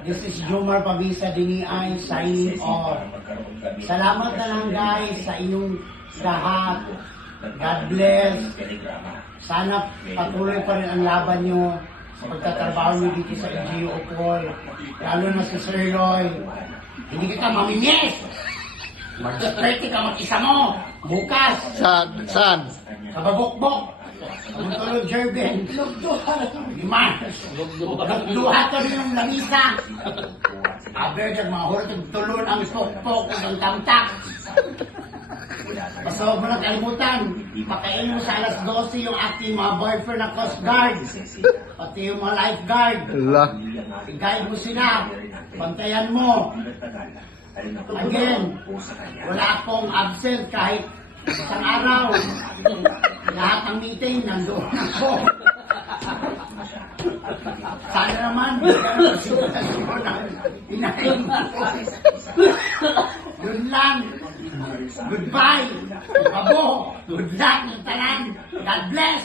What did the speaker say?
This is Jomar Pabisa Diniay signing off. Salamat na lang guys sa inyong lahat. God bless. Sana patuloy pa rin ang laban nyo sa pagtatrabaho nyo dito sa LGU Opol. Lalo na si Sir Roy. Hindi kita maminyes! Mag-straight ka mag-isa mo! Bukas! Saan? Sa babukbok! Ang tulog, Jerben. Dimas. Lugduha ka rin yung lamisa. Aber, mga hurot, tulon ang pokpok, ang tamtak. Basta huwag mo na kalimutan. Pakainin mo sa alas 12 yung ating mga boyfriend na Coast Guard. Pati yung mga lifeguard. I-guide mo sila. Bantayan mo. Again, wala akong absent kahit isang araw. Lahat ng meeting, nandoon ako. Sana naman, inahin mo. Yun lang. Goodbye. Babo. Good luck. God bless.